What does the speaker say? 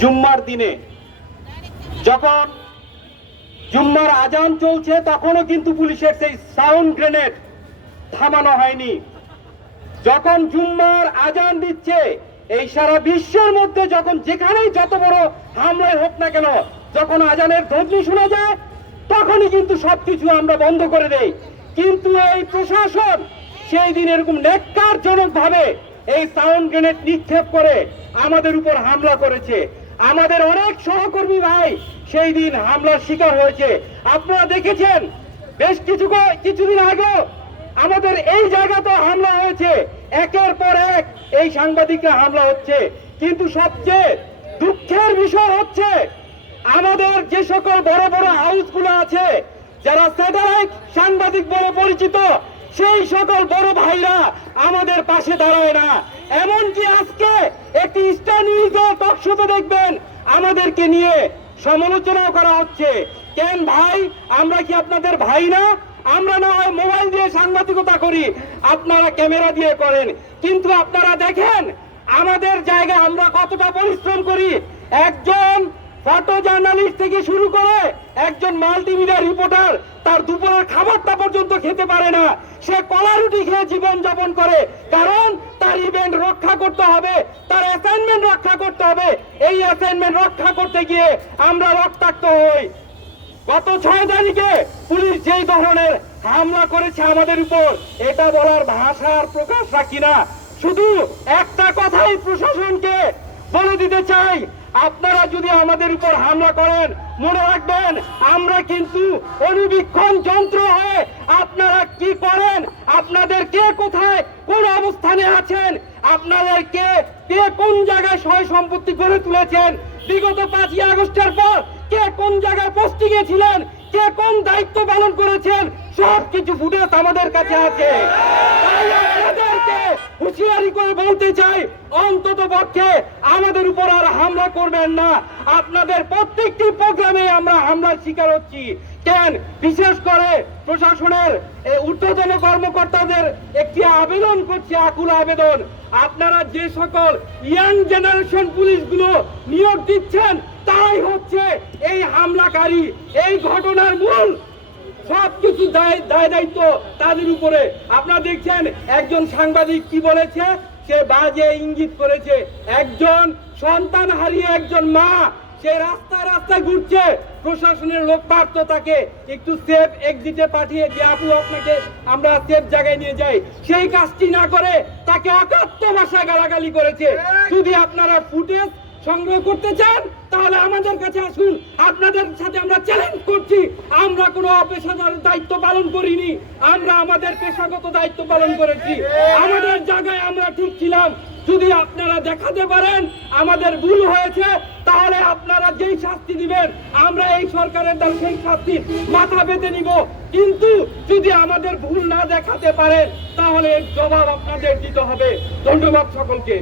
জুম্মার দিনে যখন জুম্মার আজান চলছে তখনও কিন্তু পুলিশের সেই সাউন্ড গ্রেনেড থামানো হয়নি। যখন জুম্মার আজান দিচ্ছে এই সারা বিশ্বের মধ্যে যখন যেখানেই যত বড় হামলায় হোক না কেন, যখন আজানের ধ্বনি শোনা যায় তখনই কিন্তু সবকিছু আমরা বন্ধ করে দেই। কিন্তু এই প্রশাসন সেই দিন এরকম ন্যাক্কারজনক ভাবে এই সাউন্ড গ্রেনেড নিক্ষেপ করে আমাদের উপর হামলা করেছে। আমাদের অনেক সহকর্মী ভাই সেই দিন হামলার শিকার হয়েছে। আপনারা দেখেছেন বেশ কিছুদিন আগে আমাদের এই জায়গাতে হামলা হয়েছে, একের পর এক এই সাংবাদিকরা হামলা হচ্ছে। কিন্তু সবচেয়ে দুঃখের বিষয় হচ্ছে আমাদের যে সকল বড় বড় হাউসগুলো আছে, যারা স্যাটেলাইট সাংবাদিক বলে পরিচিত, সেই সকল বড় ভাইরা আমাদের পাশে দাঁড়ায় না। এমনকি আজকে একটি স্টার নিউজের টক শোতে দেখবেন আমাদেরকে নিয়ে সমালোচনা করা হচ্ছে। কেন ভাই, আমরা কি আপনাদের ভাই না? আমরা না হয় মোবাইল দিয়ে সাংবাদিকতা করি, আপনারা ক্যামেরা দিয়ে করেন। কিন্তু আপনারা দেখেন আমাদের জায়গায় আমরা কতটা পরিশ্রম করি। একজন ফটো জার্নালিস্ট থেকে শুরু করে একজন মাল্টিমিডিয়া রিপোর্টার তার দুপুরের খাবারটা পর্যন্ত খেতে পারে না, সে কলা রুটি খেয়ে জীবন যাপন করে। কারণ তার ইভেন্ট রক্ষা করতে হবে, তার অ্যাসাইনমেন্ট রক্ষা করতে হবে। এই অ্যাসাইনমেন্ট রক্ষা করতে গিয়ে আমরা রক্তাক্ত হই। গত 6 তারিখে পুলিশ যেই ধরনের হামলা করেছে আমাদের উপর, এটা বলার ভাষার প্রকাশ রাখি না। শুধু একটা কথাই প্রশাসনকে বলে দিতে চাই, আপনারা যদি আমাদের উপর হামলা করেন মনে রাখবেন আমরা কিন্তু অনুবীক্ষণ যন্ত্র হয়ে আপনারা কি করেন, আপনাদের কে কোথায় কোন অবস্থানে আছেন, আপনাদের কে কোন জায়গায় সয় সম্পত্তি গড়ে তুলেছেন, বিগত 5ই আগস্টের পর কে কোন জায়গায় পোস্টিং এ ছিলেন, কে কোন দায়িত্ব পালন করেছেন, সবকিছু ফুটেজ আমাদের কাছে আছে। তাই আপনাদেরকে হুঁশিয়ারি করে বলতে চাই, অন্তত পক্ষে আমাদের উপর আর হামলা করবেন না। আপনাদের প্রত্যেকটি প্রোগ্রামে আমরা হামলার শিকার হচ্ছি। কেন, বিশেষ করে প্রশাসনের ঊর্ধ্বতন কর্মকর্তাদের একটি আবেদন করছি, আকুল আবেদন, আপনারা যে সকল ইয়াং জেনারেশন পুলিশগুলো নিয়োগ দিচ্ছেন তাই হচ্ছে এই হামলাকারী। এই ঘটনার মূল সবকিছু দায় দায়িত্ব তাদের উপরে। আপনারা দেখছেন একজন সাংবাদিক কি বলেছে, সে বাজে ইঙ্গিত করেছে। একজন সন্তান হারিয়ে একজন মা সে রাস্তায় রাস্তায় ঘুরছে, প্রশাসনের লোক পারতো তাকে একটু সেফ এক্সিটে পাঠিয়ে দিয়ে আপু আপনাকে আমরা সেফ জায়গায় নিয়ে যাই, সেই কাজটি না করে তাকে অকাট্য ভাষায় গালাগালি করেছে। যদি আপনারা ফুটেজ সংগ্রহ করতে চান তাহলে আমাদের কাছে আসুন, আপনাদের সাথে আমরা চ্যালেঞ্জ করছি। আমরা কোনো অপেশাদার দায়িত্ব পালন করিনি, আমরা আমাদের পেশাগত দায়িত্ব পালন করেছি। আমাদের জায়গায় আমরা ঠিক ছিলাম। যদি আপনারা দেখাতে পারেন আমাদের ভুল হয়েছে তাহলে আপনারা যেই শাস্তি দিবেন আমরা এই সরকারের দল সেই শাস্তির মাথা পেতে নিব। কিন্তু যদি আমাদের ভুল না দেখাতে পারেন তাহলে এর জবাব আপনাদের দিতে হবে। ধন্যবাদ সকলকে।